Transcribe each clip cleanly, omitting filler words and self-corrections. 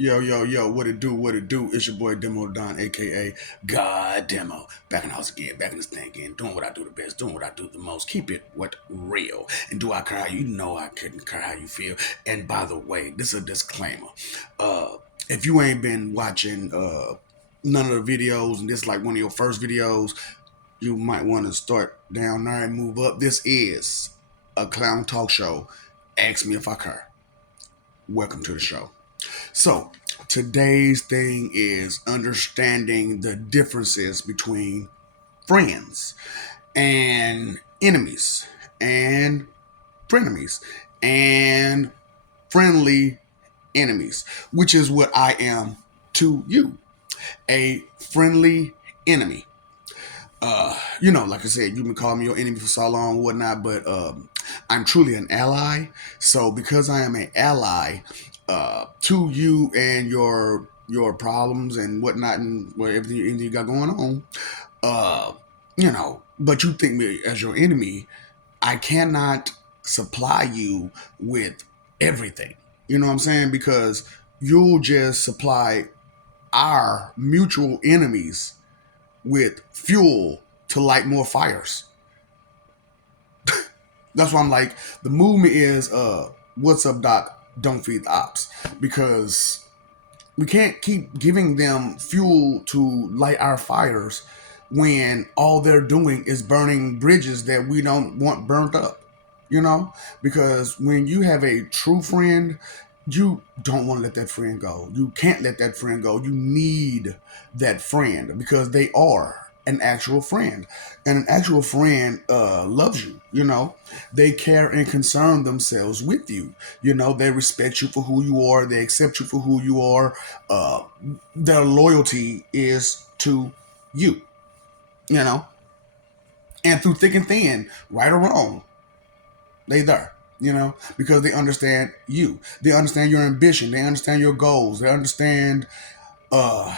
Yo, yo, yo, what it do, what it do? It's your boy Demo Don, aka God Demo. Back in the house again, back in this thing again, doing what I do the best, doing what I do the most. Keep it what real. And do I care how you know I couldn't care how you feel. And by the way, this is a disclaimer. If you ain't been watching none of the videos and this is like one of your first videos, you might want to start down there and move up. This is a clown talk show. Ask me if I care. Welcome to the show. So, today's thing is understanding the differences between friends and enemies and frenemies and friendly enemies, which is what I am to you, a friendly enemy. Like I said, you've been calling me your enemy for so long, whatnot, but I'm truly an ally. So because I am an ally to you and your problems and whatnot and what everything you got going on, but you think me as your enemy, I cannot supply you with everything. You know what I'm saying? Because you'll just supply our mutual enemies with fuel to light more fires. That's why I'm like, the movement is what's up, Doc? Don't feed the ops. Because we can't keep giving them fuel to light our fires when all they're doing is burning bridges that we don't want burnt up. Because when you have a true friend, you don't want to let that friend go. You can't let that friend go. You need that friend because they are an actual friend. And an actual friend loves you. They care and concern themselves with you. They respect you for who you are. They accept you for who you are. Their loyalty is to you, you know. And through thick and thin, right or wrong, they there, because they understand you. They understand your ambition. They understand your goals. They understand uh,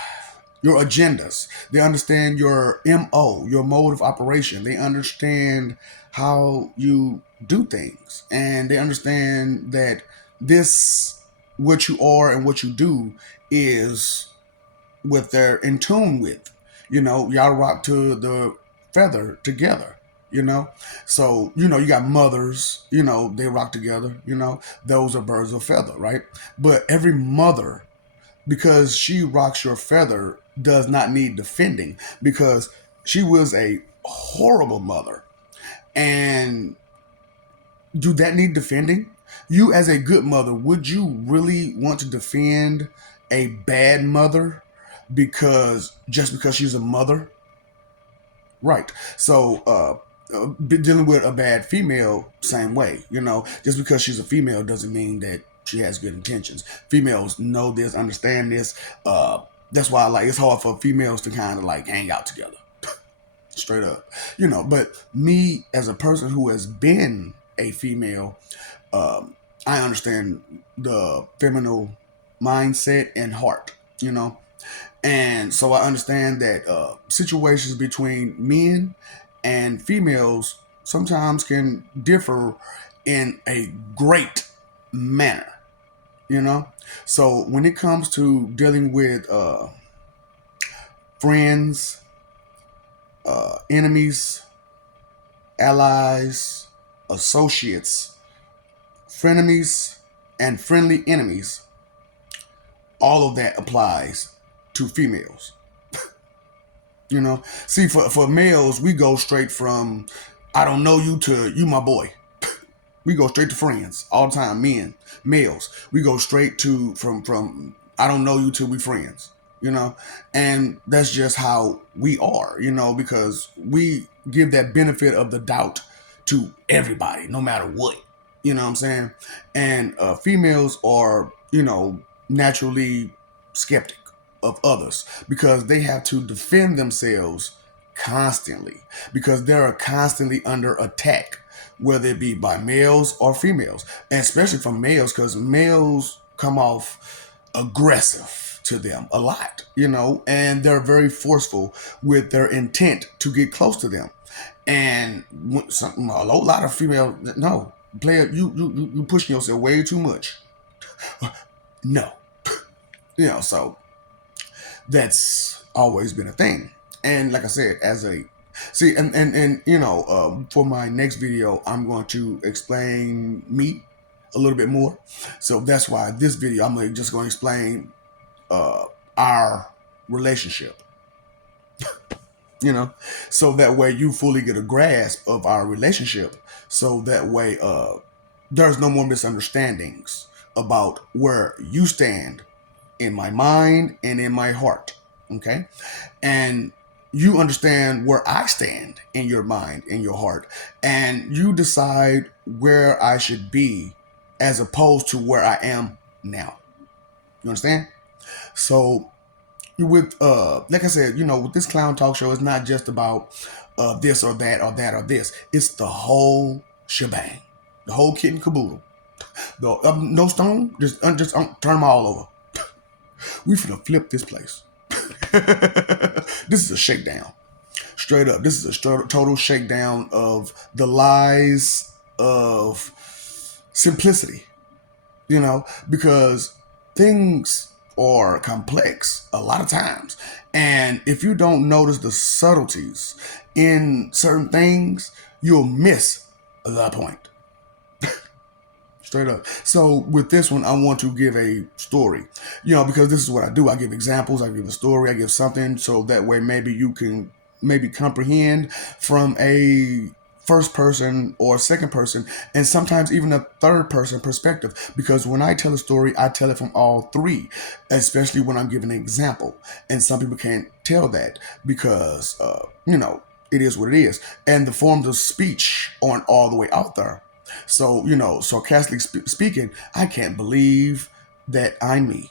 your agendas. They understand your MO, your mode of operation. They understand how you do things. And they understand that this, what you are and what you do, is what they're in tune with. Y'all rock to the feather together. So you got mothers, they rock together. Those are birds of feather, right? But every mother, because she rocks your feather, does not need defending, because she was a horrible mother. And do that need defending? You, as a good mother, would you really want to defend a bad mother just because she's a mother? Right. So, dealing with a bad female, same way. Just because she's a female doesn't mean that she has good intentions. Females know this, understand this. That's why, like, it's hard for females to kind of like hang out together, straight up. But me, as a person who has been a female, I understand the feminine mindset and heart. And so I understand that situations between men and females sometimes can differ in a great manner, you know? So when it comes to dealing with friends, enemies, allies, associates, frenemies, and friendly enemies, all of that applies to females. See, for males, we go straight from I don't know you to you my boy. We go straight to friends all the time. Males, we go straight to from I don't know you till we friends. And that's just how we are. Because we give that benefit of the doubt to everybody, no matter what. You know what I'm saying? And females are naturally skeptic of others because they have to defend themselves constantly, because they're constantly under attack, whether it be by males or females, and especially from males, because males come off aggressive to them a lot, and they're very forceful with their intent to get close to them. And a lot of female, no, player, you pushing yourself way too much. No. So that's always been a thing. And like I said, for my next video, I'm going to explain me a little bit more. So that's why this video, just going to explain our relationship, you know, so that way you fully get a grasp of our relationship. So that way there's no more misunderstandings about where you stand in my mind and in my heart. Okay. And you understand where I stand in your mind, in your heart, and you decide where I should be as opposed to where I am now. You understand? So with like I said, with this clown talk show, it's not just about this or that or that or this. It's the whole shebang, the whole kit and caboodle. The no stone, just turn them all over. We finna flip this place. This is a shakedown. Straight up, this is a total shakedown of the lies of simplicity. Because things are complex a lot of times, and if you don't notice the subtleties in certain things, you'll miss the point. Straight up. So with this one, I want to give a story, because this is what I do. I give examples, I give a story, I give something, so that way maybe you can comprehend from a first person or second person, and sometimes even a third person perspective. Because when I tell a story, I tell it from all three, especially when I'm giving an example. And some people can't tell that because, it is what it is. And the forms of speech aren't all the way out there. So, sarcastically speaking, I can't believe that I'm me.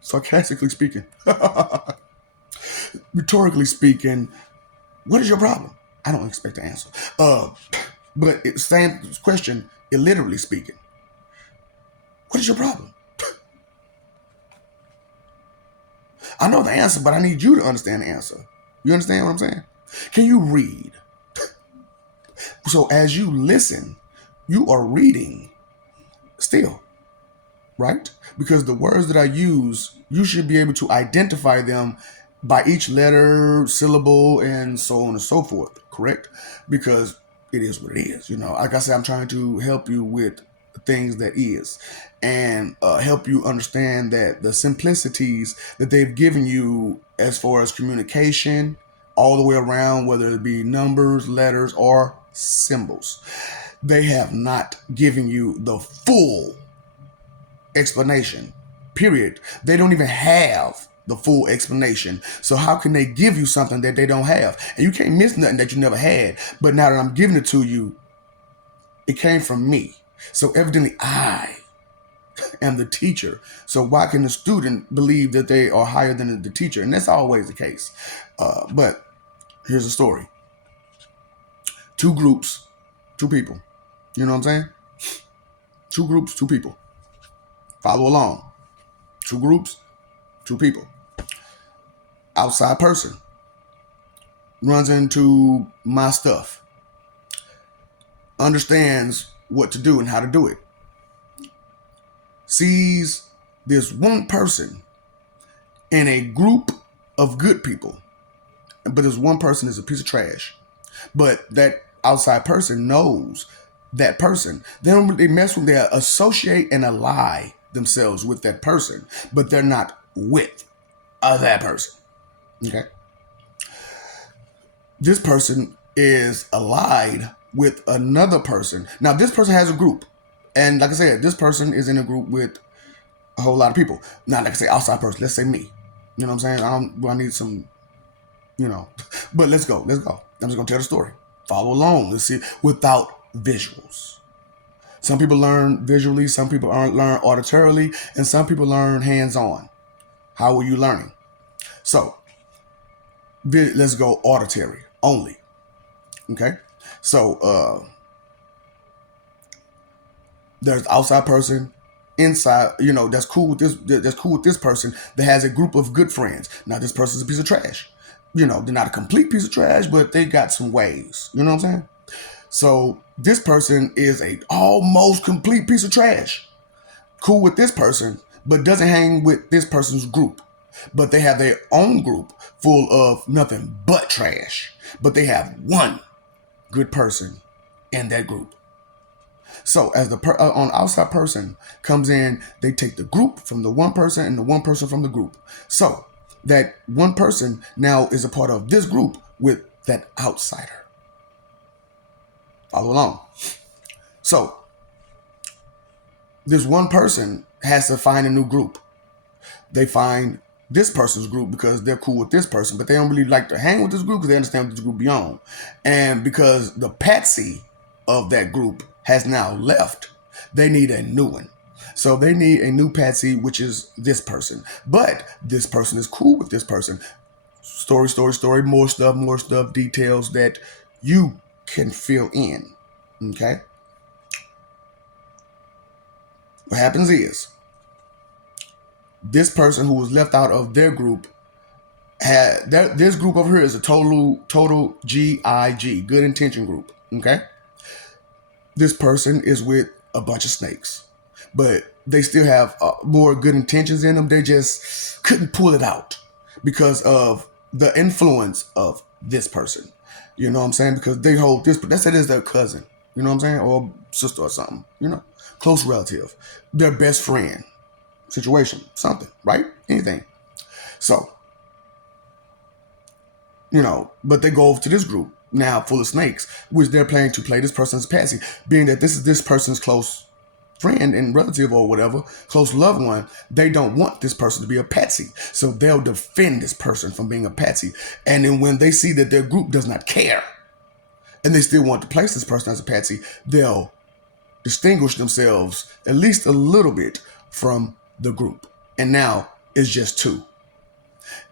Sarcastically speaking. Rhetorically speaking, what is your problem? I don't expect to answer. But same question, illiterally speaking. What is your problem? I know the answer, but I need you to understand the answer. You understand what I'm saying? Can you read? So as you listen, you are reading still, right? Because the words that I use, you should be able to identify them by each letter, syllable, and so on and so forth, correct? Because it is what it is. Like I said, I'm trying to help you with things that is, and help you understand that the simplicities that they've given you as far as communication all the way around, whether it be numbers, letters, or symbols, they have not given you the full explanation, period. They don't even have the full explanation. So how can they give you something that they don't have? And you can't miss nothing that you never had. But now that I'm giving it to you, it came from me. So evidently I am the teacher. So why can the student believe that they are higher than the teacher? And that's always the case. But here's the story. Two groups, two people. You know what I'm saying? Two groups, two people. Follow along. Two groups, two people. Outside person runs into my stuff, understands what to do and how to do it, sees this one person in a group of good people, but this one person is a piece of trash. But that outside person knows that person. Then they mess with, they associate and ally themselves with that person, but they're not with that person. Okay. This person is allied with another person. Now, this person has a group. And like I said, this person is in a group with a whole lot of people. Not like I say outside person. Let's say me. You know what I'm saying? I need some, But let's go. I'm just going to tell the story. Follow along. Let's see. Without visuals. Some people learn visually. Some people learn auditorily. And some people learn hands-on. How are you learning? So, let's go auditory only. Okay? So, there's outside person, inside, that's cool with this person that has a group of good friends. Now, this person's a piece of trash. They're not a complete piece of trash, but they got some ways. You know what I'm saying? So this person is a almost complete piece of trash. Cool with this person, but doesn't hang with this person's group. But they have their own group full of nothing but trash. But they have one good person in that group. So as the on outside person comes in, they take the group from the one person and the one person from the group. So that one person now is a part of this group with that outsider. Follow along. So this one person has to find a new group. They find this person's group because they're cool with this person, but they don't really like to hang with this group because they understand what this group beyond. And because the patsy of that group has now left, they need a new one. So they need a new patsy, which is this person. But this person is cool with this person. Story, more stuff, details that you can fill in. Okay? What happens is, this person who was left out of their group this group over here is a total GIG, good intention group. Okay? This person is with a bunch of snakes, but they still have more good intentions in them. They just couldn't pull it out because of the influence of this person. You know what I'm saying? Because they hold this, that's it is their cousin. You know what I'm saying? Or sister or something. You know, close relative, their best friend situation, something, right? Anything. So, you know, but they go over to this group now full of snakes, which they're planning to play this person's patsy, being that this is this person's close friend and relative or whatever, close loved one. They don't want this person to be a patsy. So they'll defend this person from being a patsy. And then when they see that their group does not care and they still want to place this person as a patsy, they'll distinguish themselves at least a little bit from the group. And now it's just two.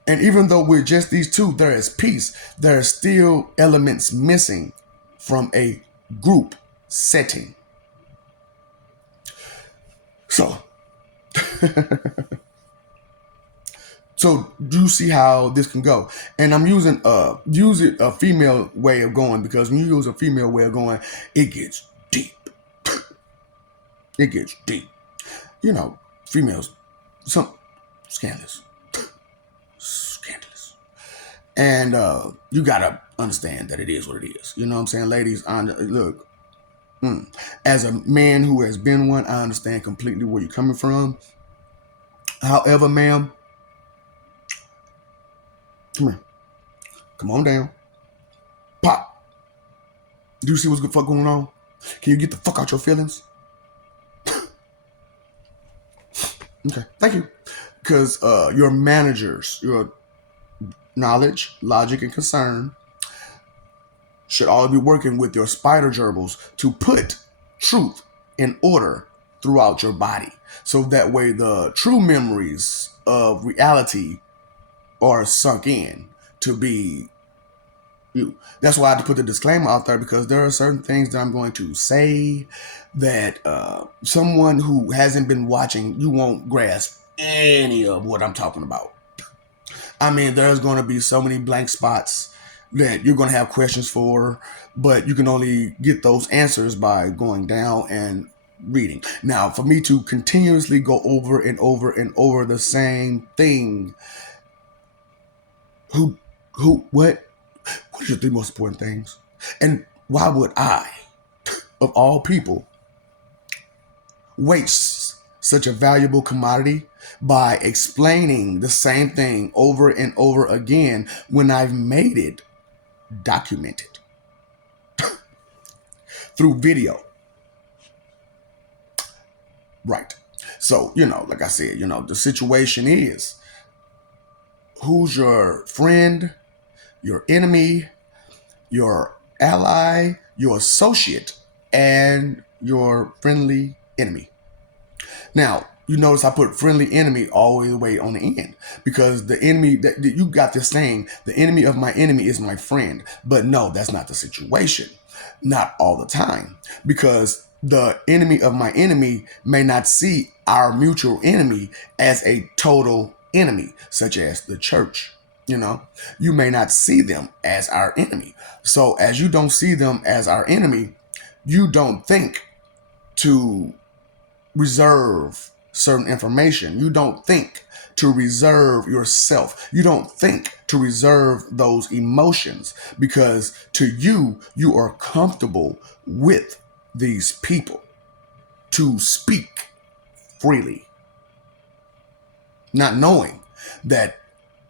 And even though we're just these two, there is peace. There are still elements missing from a group setting. So, so do you see how this can go? And I'm using a female way of going, because when you use a female way of going, it gets deep. It gets deep. You know, females, some scandalous. And you gotta understand that it is what it is. You know what I'm saying, ladies? Look, as a man who has been one, I understand completely where you're coming from. However, ma'am, come here, come on down, pop. Do you see what's the fuck going on? Can you get the fuck out your feelings? Okay, thank you. Because your managers, your knowledge, logic, and concern should all be working with your spider gerbils to put truth in order throughout your body. So that way the true memories of reality are sunk in to be you. That's why I had to put the disclaimer out there, because there are certain things that I'm going to say that someone who hasn't been watching, you won't grasp any of what I'm talking about. I mean, there's going to be so many blank spots that you're going to have questions for, but you can only get those answers by going down and reading. Now, for me to continuously go over and over and over the same thing, what are your three most important things? And why would I, of all people, waste such a valuable commodity by explaining the same thing over and over again when I've made it documented through video? Right. So, like I said, the situation is, who's your friend, your enemy, your ally, your associate, and your friendly enemy? Now, you notice I put friendly enemy all the way on the end, because the enemy that you got this saying, the enemy of my enemy is my friend. But no, that's not the situation. Not all the time, because the enemy of my enemy may not see our mutual enemy as a total enemy, such as the church. You may not see them as our enemy. So as you don't see them as our enemy, you don't think to reserve certain information. You don't think to reserve yourself. You don't think to reserve those emotions because to you, you are comfortable with these people to speak freely, not knowing that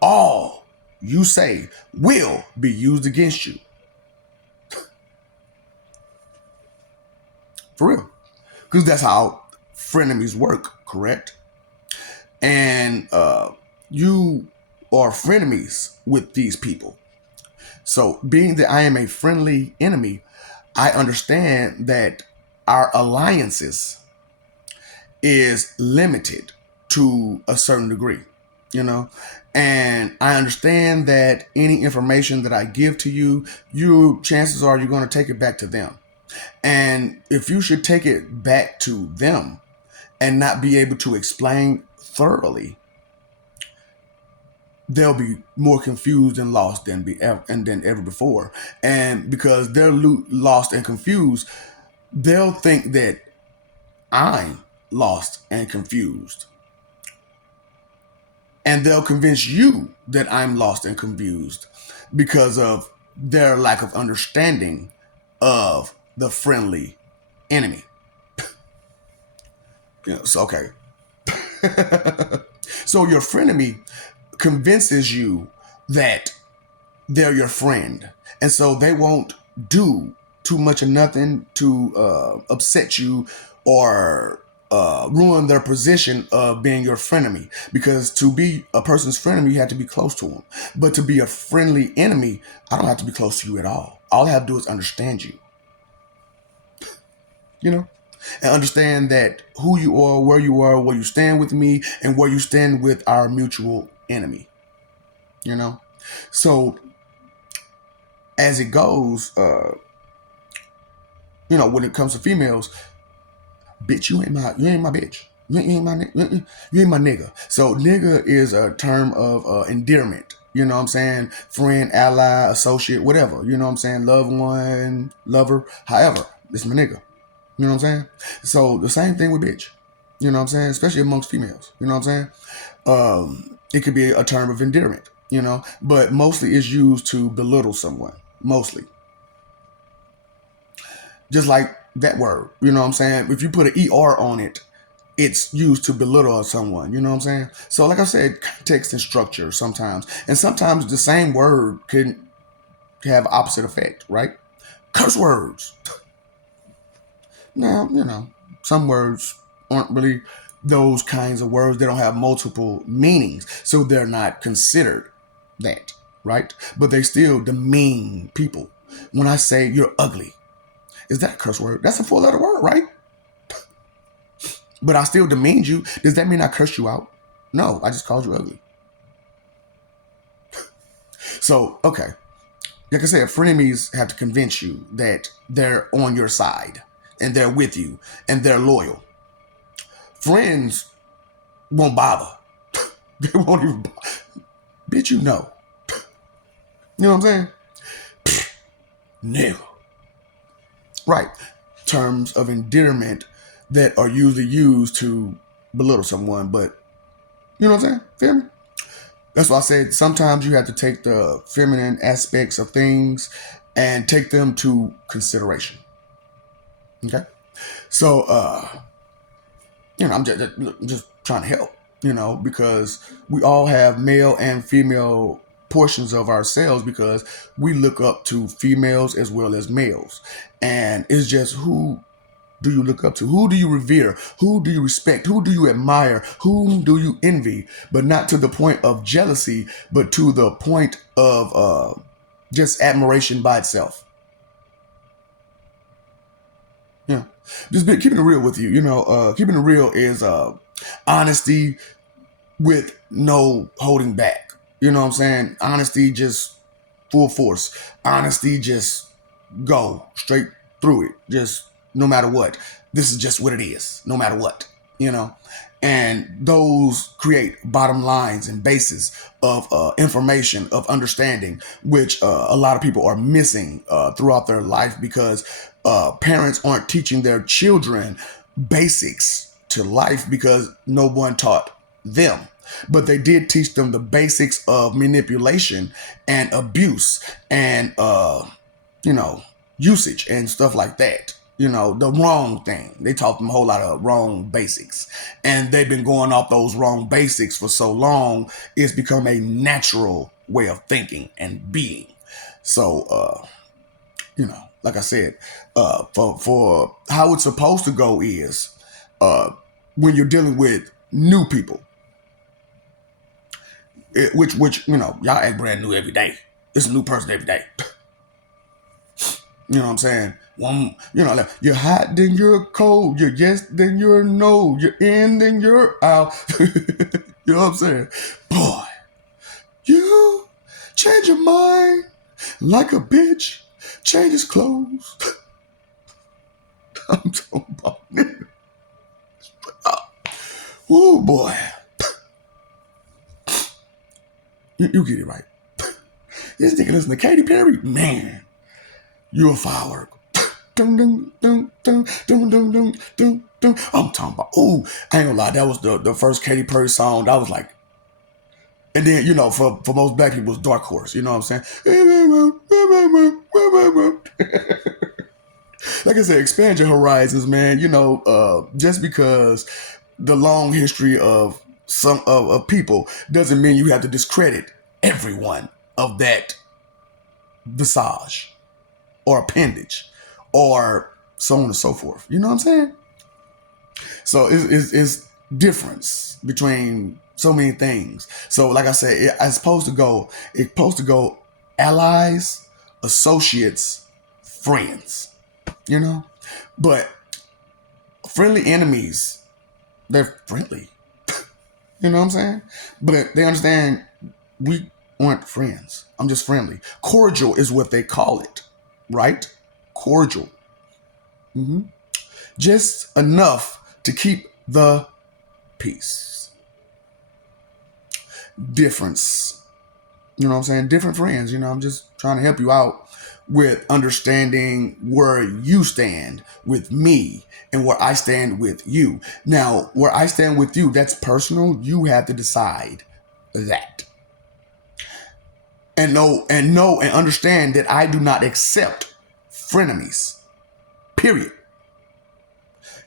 all you say will be used against you. For real. Because that's how frenemies work, correct? And you are frenemies with these people. So, being that I am a friendly enemy, I understand that our alliances is limited to a certain degree, you know? And I understand that any information that I give to you, chances are you're going to take it back to them. And if you should take it back to them and not be able to explain thoroughly, they'll be more confused and lost than ever before. And because they're lost and confused, they'll think that I'm lost and confused. And they'll convince you that I'm lost and confused because of their lack of understanding of the friendly enemy. So, okay. So your frenemy convinces you that they're your friend. And so they won't do too much of nothing to upset you or ruin their position of being your frenemy. Because to be a person's frenemy, you have to be close to them. But to be a friendly enemy, I don't have to be close to you at all. All I have to do is understand you. You know? And understand that who you are, where you stand with me, and where you stand with our mutual enemy. You know? So as it goes, when it comes to females, bitch, you ain't my bitch. You ain't my nigga. So nigga is a term of endearment. You know what I'm saying? Friend, ally, associate, whatever. You know what I'm saying? Loved one, lover, however. This is my nigga. You know what I'm saying? So the same thing with bitch. You know what I'm saying? Especially amongst females. You know what I'm saying? It could be a term of endearment, but mostly it's used to belittle someone. Mostly. Just like that word, you know what I'm saying? If you put an ER on it, it's used to belittle someone, you know what I'm saying? So like I said, context and structure sometimes. And sometimes the same word can have opposite effect, right? Curse words. Now, some words aren't really those kinds of words. They don't have multiple meanings. So they're not considered that, right? But they still demean people. When I say you're ugly, is that a curse word? That's a 4-letter word, right? But I still demeaned you. Does that mean I cursed you out? No, I just called you ugly. So, okay. Like I said, frenemies have to convince you that they're on your side and they're with you and they're loyal. Friends won't bother. They won't even bother. Bitch, you know. You know what I'm saying? No. Right. Terms of endearment that are usually used to belittle someone, but you know what I'm saying? Feel me? That's why I said sometimes you have to take the feminine aspects of things and take them to consideration. Okay? So, I'm just trying to help, because we all have male and female portions of ourselves because we look up to females as well as males. And it's just who do you look up to? Who do you revere? Who do you respect? Who do you admire? Whom do you envy? But not to the point of jealousy, but to the point of just admiration by itself. Yeah. Just keeping it real with you. Keeping it real is honesty with no holding back. You know what I'm saying? Honesty just full force. Honesty just go straight through it. Just no matter what. This is just what it is, no matter what, And those create bottom lines and bases of information, of understanding, which a lot of people are missing throughout their life because parents aren't teaching their children basics to life because no one taught them. But they did teach them the basics of manipulation and abuse and you know, usage and stuff like that. You know, the wrong thing. They taught them a whole lot of wrong basics. And they've been going off those wrong basics for so long, it's become a natural way of thinking and being. So, you know, like I said, for how it's supposed to go is when you're dealing with new people, which you know, y'all act brand new every day. It's a new person every day. You know what I'm saying? One, you know, like you're hot, then you're cold. You're yes, then you're no. You're in, then you're out. You know what I'm saying? Boy, you change your mind like a bitch. Change his clothes. I'm talking about nigga. Oh boy. You get it right. This nigga listen to Katy Perry, man. You a firework. Dun, dun, dun, dun, dun, dun, dun, dun, dun. I'm talking about, oh, I ain't gonna lie, that was the first Katy Perry song. That was like, and then, you know, for most black people, it's Dark Horse. You know what I'm saying? Like I said, expand your horizons, man. You know, just because the long history of some of people doesn't mean you have to discredit everyone of that visage or appendage or so on and so forth. You know what I'm saying? So it's difference between so many things. So like I said, it's supposed to go allies, associates, friends, you know? But friendly enemies, they're friendly. You know what I'm saying? But they understand we aren't friends. I'm just friendly. Cordial is what they call it, right? Cordial. Mm-hmm. Just enough to keep the peace. Difference. You know what I'm saying? Different friends. You know, I'm just trying to help you out with understanding where you stand with me and where I stand with you. Now, where I stand with you, that's personal. You have to decide that. And know and understand that I do not accept frenemies. Period.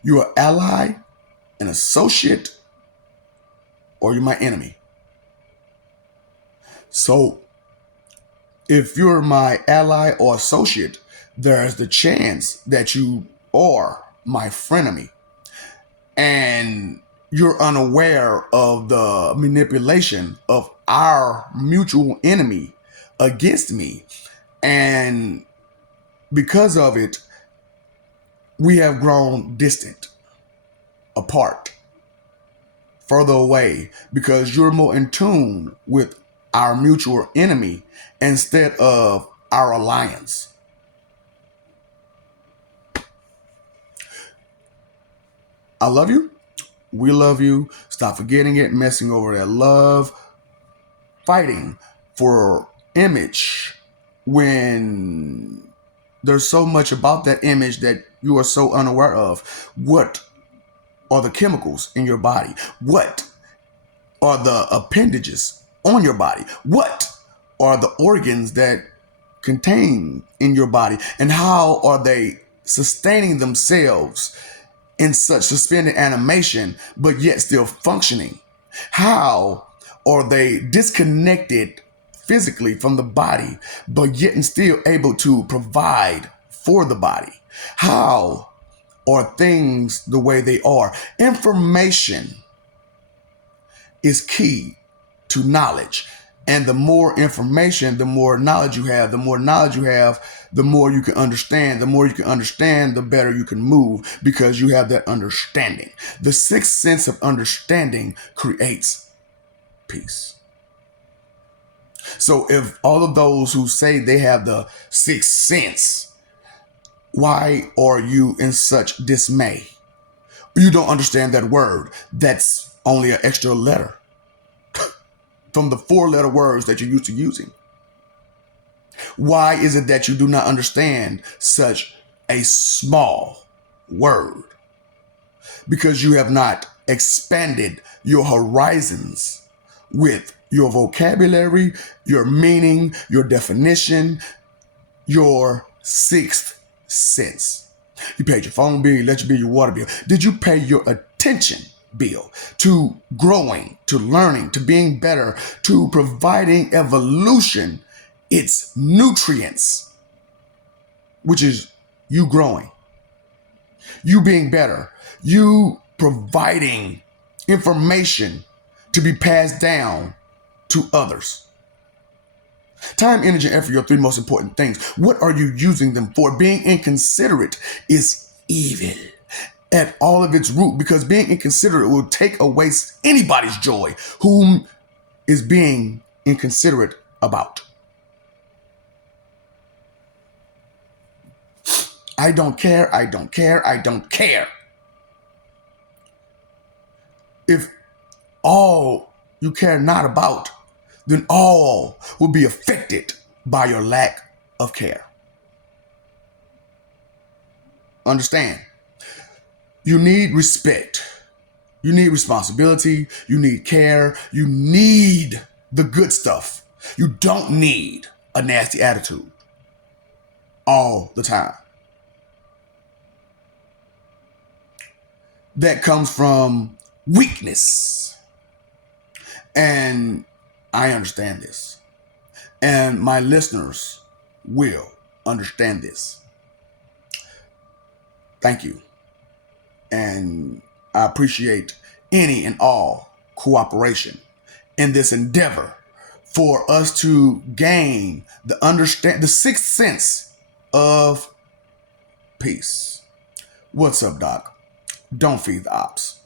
You're an ally, an associate, or you're my enemy. So if you're my ally or associate, there's the chance that you are my frenemy. And you're unaware of the manipulation of our mutual enemy against me. And because of it, we have grown distant, apart, further away, because you're more in tune with our mutual enemy instead of our alliance. I love you. We love you. Stop forgetting it, messing over that love, fighting for image when there's so much about that image that you are so unaware of. What are the chemicals in your body? What are the appendages on your body? What are the organs that contain in your body? And how are they sustaining themselves in such suspended animation, but yet still functioning? How are they disconnected physically from the body, but yet and still able to provide for the body? How are things the way they are? Information is key to knowledge. And the more information, the more knowledge you have. The more knowledge you have, the more you can understand. The more you can understand, the better you can move because you have that understanding. The sixth sense of understanding creates peace. So if all of those who say they have the sixth sense, why are you in such dismay? You don't understand that word. That's only an extra letter from the 4-letter words that you're used to using. Why is it that you do not understand such a small word? because you have not expanded your horizons with your vocabulary, your meaning, your definition, your sixth sense. You paid your phone bill, your electric bill, your water bill. Did you pay your attention bill to growing, to learning, to being better, to providing evolution its nutrients, which is you growing, you being better, you providing information to be passed down to others? Time, energy, and effort are your three most important things. What are you using them for? Being inconsiderate is evil at all of its root, because being inconsiderate will take away anybody's joy whom is being inconsiderate about. I don't care, I don't care, I don't care. If all you care not about, then all will be affected by your lack of care. Understand? You need respect. You need responsibility. You need care. You need the good stuff. You don't need a nasty attitude all the time. That comes from weakness. And I understand this. And my listeners will understand this. Thank you. And I appreciate any and all cooperation in this endeavor for us to gain the sixth sense of peace. What's up, Doc? Don't feed the ops.